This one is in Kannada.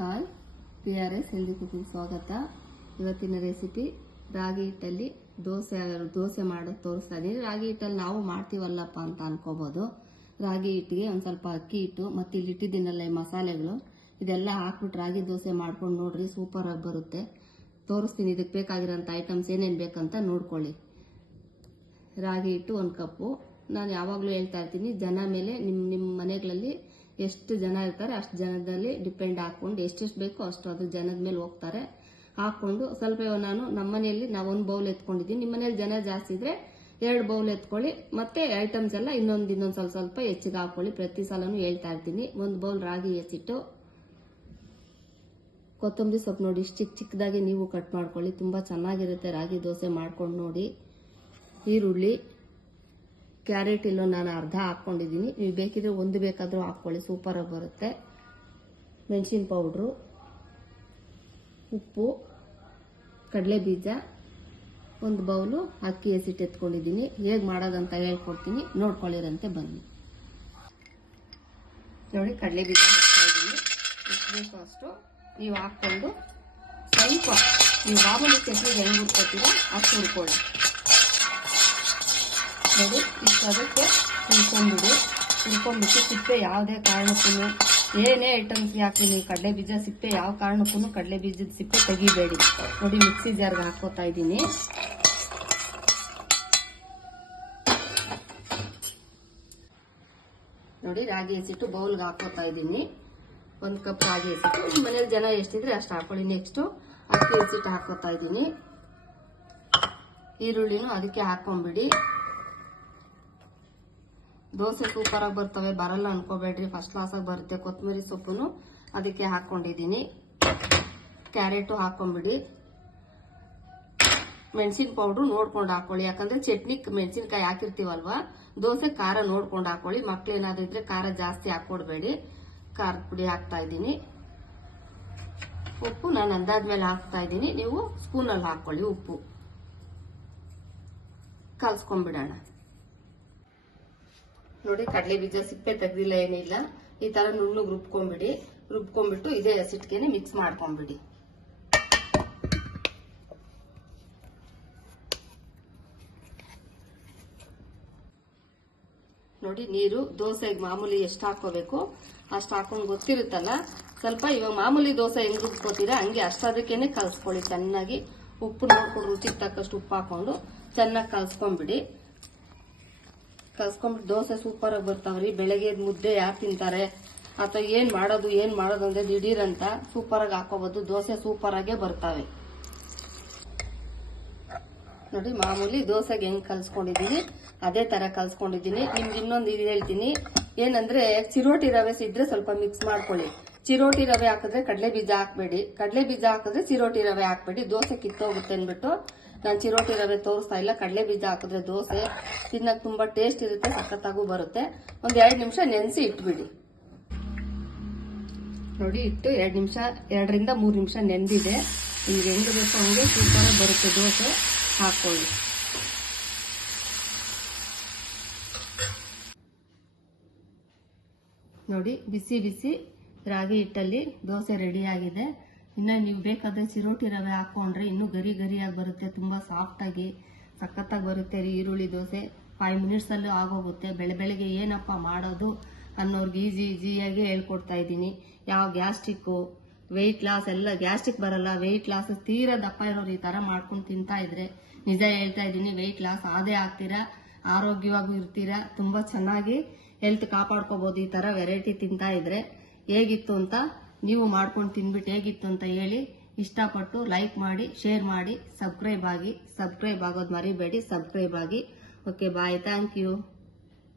ಹಾಯ್, PRS ಹೆಲ್ದಿ ಕುಕಿಂಗ್ ಸ್ವಾಗತ. ಇವತ್ತಿನ ರೆಸಿಪಿ ರಾಗಿ ಹಿಟ್ಟಲ್ಲಿ ದೋಸೆ ಮಾಡೋದು ತೋರಿಸ್ತಾ ಇದ್ದೀನಿ. ರಾಗಿ ಹಿಟ್ಟಲ್ಲಿ ನಾವು ಮಾಡ್ತೀವಲ್ಲಪ್ಪ ಅಂತ ಅನ್ಕೋಬಹುದು. ರಾಗಿ ಹಿಟ್ಟಿಗೆ ಒಂದು ಸ್ವಲ್ಪ ಅಕ್ಕಿ ಹಿಟ್ಟು ಮತ್ತು ಇಲ್ಲಿ ಇಟ್ಟಿದ್ದೀನಲ್ಲ ಈ ಮಸಾಲೆಗಳು, ಇದೆಲ್ಲ ಹಾಕ್ಬಿಟ್ಟು ರಾಗಿ ದೋಸೆ ಮಾಡ್ಕೊಂಡು ನೋಡ್ರಿ, ಸೂಪರ್ ಆಗಿ ಬರುತ್ತೆ. ತೋರಿಸ್ತೀನಿ ಇದಕ್ಕೆ ಬೇಕಾಗಿರೋಂಥ ಐಟಮ್ಸ್ ಏನೇನು ಬೇಕಂತ ನೋಡ್ಕೊಳ್ಳಿ. ರಾಗಿ ಹಿಟ್ಟು 1 ಕಪ್ಪು. ನಾನು ಯಾವಾಗಲೂ ಹೇಳ್ತಾ ಇರ್ತೀನಿ, ಜನ ಮೇಲೆ ನಿಮ್ಮ ಮನೆಗಳಲ್ಲಿ ಎಷ್ಟು ಜನ ಇರ್ತಾರೆ ಅಷ್ಟು ಜನದಲ್ಲಿ ಡಿಪೆಂಡ್ ಹಾಕೊಂಡು ಎಷ್ಟೆಷ್ಟು ಬೇಕೋ ಅಷ್ಟು ಅದ್ರ ಜನದ ಮೇಲೆ ಹೋಗ್ತಾರೆ. ಹಾಕೊಂಡು ಸ್ವಲ್ಪ ನಮ್ಮ ಮನೆಯಲ್ಲಿ ನಾವು 1 ಬೌಲ್ ಎತ್ಕೊಂಡಿದ್ದೀನಿ. ನಿಮ್ಮ ಮನೇಲಿ ಜನ ಜಾಸ್ತಿ ಇದ್ರೆ 2 ಬೌಲ್ ಎತ್ಕೊಳ್ಳಿ. ಮತ್ತೆ ಐಟಮ್ಸ್ ಎಲ್ಲ ಇನ್ನೊಂದು ಸ್ವಲ್ಪ ಹೆಚ್ಚಿಗೆ ಹಾಕೊಳ್ಳಿ. ಪ್ರತಿ ಸಲನೂ ಹೇಳ್ತಾ ಇರ್ತೀನಿ. 1 ಬೌಲ್ ರಾಗಿ ಹಸಿಟ್ಟು, ಕೊತ್ತಂಬರಿ ಸೊಪ್ಪು ನೋಡಿ ಇಷ್ಟು ಚಿಕ್ಕದಾಗಿ ನೀವು ಕಟ್ ಮಾಡ್ಕೊಳ್ಳಿ, ತುಂಬಾ ಚೆನ್ನಾಗಿರುತ್ತೆ. ರಾಗಿ ದೋಸೆ ಮಾಡ್ಕೊಂಡು ನೋಡಿ. ಈರುಳ್ಳಿ, ಕ್ಯಾರೆಟ್ ಇಲ್ಲೋ ನಾನು ಅರ್ಧ ಹಾಕ್ಕೊಂಡಿದ್ದೀನಿ, ನೀವು ಬೇಕಿದ್ರೆ 1 ಬೇಕಾದರೂ ಹಾಕ್ಕೊಳ್ಳಿ, ಸೂಪರಾಗಿ ಬರುತ್ತೆ. ಮೆಣಸಿನ ಪೌಡ್ರು, ಉಪ್ಪು, ಕಡಲೆ ಬೀಜ, 1 ಬೌಲು ಅಕ್ಕಿ ಹಸಿಟ್ಟು ಎತ್ಕೊಂಡಿದ್ದೀನಿ. ಹೇಗೆ ಮಾಡೋದಂತ ಹೇಳ್ಕೊಡ್ತೀನಿ, ನೋಡ್ಕೊಳ್ಳಿರಂತೆ ಬನ್ನಿ. ನೋಡಿ, ಕಡಲೆ ಬೀಜ ಹಾಕ್ತಾ ಇದ್ದೀನಿ. ಎಷ್ಟು ಬೇಕು ಅಷ್ಟು ನೀವು ಹಾಕ್ಕೊಂಡು ಸ್ವಲ್ಪ ನೀವು ಮಾಮೂಲಿ ಚಟ್ನಿಗೆ ಹೆಂಗೆ ಹುರ್ಕೊತೀರೋ ಅಷ್ಟು ಹುರ್ಕೊಳ್ಳಿ. ನೋಡಿ, ಇಷ್ಟು ಅದಕ್ಕೆ ಹುರ್ಕೊಂಡ್ಬಿಟ್ಟು ಸಿಪ್ಪೆ ಯಾವುದೇ ಕಾರಣಕ್ಕೂ ಏನೇ ಐಟಮ್ಸ್ ಹಾಕಿ ನೀವು ಕಡಲೆ ಬೀಜ ಸಿಪ್ಪೆ ಯಾವ ಕಾರಣಕ್ಕೂ ಕಡಲೆ ಬೀಜದ ಸಿಪ್ಪೆ ತೆಗಿಬೇಡಿ. ನೋಡಿ, ಮಿಕ್ಸಿ ಜಾರ್ಗೆ ಹಾಕೋತಾ ಇದ್ದೀನಿ. ನೋಡಿ, ರಾಗಿ ಹಸಿಟ್ಟು ಬೌಲ್ಗೆ ಹಾಕೋತಾ ಇದ್ದೀನಿ. 1 ಕಪ್ ರಾಗಿ ಹಸಿಟ್ಟು. ನಿಮ್ಮ ಮನೇಲಿ ಜನ ಎಷ್ಟಿದ್ರೆ ಅಷ್ಟು ಹಾಕೊಳ್ಳಿ. ನೆಕ್ಸ್ಟ್ ಅಕ್ಕಿ ಹಸಿಟ್ಟು ಹಾಕೋತಾ ಇದ್ದೀನಿ. ಈರುಳ್ಳಿನೂ ಅದಕ್ಕೆ ಹಾಕೊಂಡ್ಬಿಡಿ. ದೋಸೆ ಸೂಪರ್ ಆಗಿ ಬರ್ತವೆ, ಬರಲ್ಲ ಅನ್ಕೋಬೇಡ್ರಿ, ಫಸ್ಟ್ ಕ್ಲಾಸ್ ಆಗಿ ಬರುತ್ತೆ. ಕೊತ್ತಂಬರಿ ಸೊಪ್ಪು ಅದಕ್ಕೆ ಹಾಕೊಂಡಿದ್ದೀನಿ. ಕ್ಯಾರೆಟು ಹಾಕೊಂಡ್ಬಿಡಿ. ಮೆಣಸಿನ ಪೌಡ್ರು ನೋಡ್ಕೊಂಡು ಹಾಕೊಳ್ಳಿ, ಯಾಕಂದ್ರೆ ಚಟ್ನಿ ಮೆಣಸಿನಕಾಯಿ ಹಾಕಿರ್ತೀವಲ್ವಾ, ದೋಸೆ ಖಾರ ನೋಡ್ಕೊಂಡು ಹಾಕೊಳ್ಳಿ. ಮಕ್ಳೇನಾದ್ರೂ ಇದ್ರೆ ಖಾರ ಜಾಸ್ತಿ ಹಾಕೊಡ್ಬೇಡಿ. ಖಾರದ ಪುಡಿ ಹಾಕ್ತಾ ಇದ್ದೀನಿ. ಉಪ್ಪು ನಾನು ಅಂದಾದ್ಮೇಲೆ ಹಾಕ್ತಾ ಇದ್ದೀನಿ, ನೀವು ಸ್ಪೂನಲ್ಲಿ ಹಾಕೊಳ್ಳಿ. ಉಪ್ಪು ಕಲ್ಸ್ಕೊಂಡ್ಬಿಡೋಣ. ನೋಡಿ, ಕಡಲೆ ಬೀಜ ಸಿಪ್ಪೆ ತೆಗ್ದಿಲ್ಲ, ಏನಿಲ್ಲ. ಈ ತರ ನುಣ್ಣಗೆ ರುಬ್ಕೊಂಡ್ಬಿಟ್ಟು ಇದೇ ಹಸಿಟ್ಟಿಗೆನೆ ಮಿಕ್ಸ್ ಮಾಡ್ಕೊಂಡ್ಬಿಡಿ. ನೋಡಿ, ನೀರು ದೋಸೆಗೆ ಮಾಮೂಲಿ ಎಷ್ಟು ಹಾಕೋಬೇಕು ಅಷ್ಟು ಹಾಕೊಂಡು ಗೊತ್ತಿರುತ್ತಲ್ಲ. ಸ್ವಲ್ಪ ಇವಾಗ ಮಾಮೂಲಿ ದೋಸೆ ಹೆಂಗ್ ರುಬ್ಕೋತೀರಾ ಹಂಗೆ ಅಷ್ಟದಕ್ಕೇನೆ ಕಲ್ಸ್ಕೊಳ್ಳಿ ಚೆನ್ನಾಗಿ. ಉಪ್ಪು ನೋಡ್ಕೊಂಡು ರುಚಿಗೆ ತಕ್ಕಷ್ಟು ಉಪ್ಪು ಹಾಕೊಂಡು ಚೆನ್ನಾಗಿ ಕಲ್ಸ್ಕೊಂಡ್ಬಿಡಿ. ಕಲ್ಸ್ಕೊಂಡ್ಬಿಟ್ಟು ದೋಸೆ ಸೂಪರ್ ಆಗಿ ಬರ್ತಾವ್ರಿ. ಬೆಳಗ್ಗೆ ಮುದ್ದೆ ಯಾರು ತಿಂತಾರೆ ಅಥವಾ ಏನ್ ಮಾಡೋದು ಅಂದ್ರೆ ದಿಢೀರಂತ ಸೂಪರ್ ಆಗಿ ಹಾಕೋಬಹುದು. ದೋಸೆ ಸೂಪರ್ ಆಗೇ ಬರ್ತಾವೆ. ನೋಡಿ, ಮಾಮೂಲಿ ದೋಸೆಗೆ ಹೆಂಗ್ ಕಲ್ಸ್ಕೊಂಡಿದೀನಿ ಅದೇ ತರ ಕಲ್ಸ್ಕೊಂಡಿದ್ದೀನಿ. ನಿಮ್ಗೆ ಇನ್ನೊಂದು ಇದು ಹೇಳ್ತೀನಿ, ಏನಂದ್ರೆ ಚಿರೋಟಿ ರವೆ ಇದ್ರೆ ಸ್ವಲ್ಪ ಮಿಕ್ಸ್ ಮಾಡ್ಕೊಳ್ಳಿ. ಚಿರೋಟಿ ರವೆ ಹಾಕಿದ್ರೆ ಕಡಲೆ ಬೀಜ ಹಾಕ್ಬೇಡಿ, ಕಡಲೆ ಬೀಜ ಹಾಕಿದ್ರೆ ಚಿರೋಟಿ ರವೆ ಹಾಕ್ಬೇಡಿ, ದೋಸೆ ಕಿತ್ತೋಗುತ್ತೆ ಅಂದ್ಬಿಟ್ಟು ನಾನು ಚಿರೋಟಿ ರವೆ ತೋರಿಸ್ತಾ ಇಲ್ಲ. ಕಡಲೆ ಬೀಜ ಹಾಕಿದ್ರೆ ದೋಸೆ ತಿನ್ನಕ್ ತುಂಬಾ ಟೇಸ್ಟ್ ಇರುತ್ತೆ, ಸಖತ್ತಾಗೂ ಬರುತ್ತೆ. 2 ನಿಮಿಷ ನೆನೆಸಿ ಇಟ್ಬಿಡಿ. ನೋಡಿ, ಇಟ್ಟು 2 ರಿಂದ 3 ನಿಮಿಷ ನೆನೆದಿದೆ. ನಿಮ್ಗೆ ಹೆಂಗ್ ಬೇಕು ಹಂಗೆ ಸೂಪರ್ ಬರುತ್ತೆ ದೋಸೆ. ಹಾಕೊಳ್ಳಿ. ನೋಡಿ, ಬಿಸಿ ಬಿಸಿ ರಾಗಿ ಹಿಟ್ಟಲ್ಲಿ ದೋಸೆ ರೆಡಿ ಆಗಿದೆ. ಇನ್ನು ನೀವು ಬೇಕಾದ್ರೆ ಚಿರೋಟಿ ರವೆ ಹಾಕೊಂಡ್ರೆ ಇನ್ನೂ ಗರಿಯಾಗಿ ಬರುತ್ತೆ, ತುಂಬಾ ಸಾಫ್ಟ್ ಆಗಿ ಸಖತ್ತಾಗಿ ಬರುತ್ತೆ. ಈರುಳ್ಳಿ ದೋಸೆ 5 ಮಿನಿಟ್ಸ್ ಅಲ್ಲೂ ಆಗೋಗುತ್ತೆ. ಬೆಳಗ್ಗೆ ಏನಪ್ಪ ಮಾಡೋದು ಅನ್ನೋರ್ಗೆ ಈಸಿಯಾಗಿ ಹೇಳ್ಕೊಡ್ತಾ ಇದ್ದೀನಿ. ಯಾವ ಗ್ಯಾಸ್ಟ್ರಿಕ್, ವೆಯ್ಟ್ ಲಾಸ್ ಎಲ್ಲ ಗ್ಯಾಸ್ಟ್ರಿಕ್ ಬರಲ್ಲ. ವೆಯ್ಟ್ ಲಾಸ್ ತೀರಾ ದಪ್ಪ ಇರೋರು ಈ ತರ ಮಾಡ್ಕೊಂಡು ತಿಂತಾ ಇದ್ರೆ ನಿಜ ಹೇಳ್ತಾ ಇದ್ದೀನಿ, ವೆಯ್ಟ್ ಲಾಸ್ ಆದೇ ಆಗ್ತೀರಾ, ಆರೋಗ್ಯವಾಗೂ ಇರ್ತೀರಾ, ತುಂಬಾ ಚೆನ್ನಾಗಿ ಹೆಲ್ತ್ ಕಾಪಾಡ್ಕೋಬಹುದು ಈ ತರ ವೆರೈಟಿ ತಿಂತಾ ಇದ್ರೆ. ಹೇಗಿತ್ತು ಅಂತ ನೀವು ಮಾಡ್ಕೊಂಡು ತಿನ್ಬಿಟ್ಟು ಹೇಗಿತ್ತು ಅಂತ ಹೇಳಿ. ಇಷ್ಟಪಟ್ಟು ಲೈಕ್ ಮಾಡಿ, ಶೇರ್ ಮಾಡಿ, ಸಬ್ಸ್ಕ್ರೈಬ್ ಆಗೋದು ಮರಿಬೇಡಿ. ಸಬ್ಸ್ಕ್ರೈಬ್ ಆಗಿ. Okay, bye, thank you.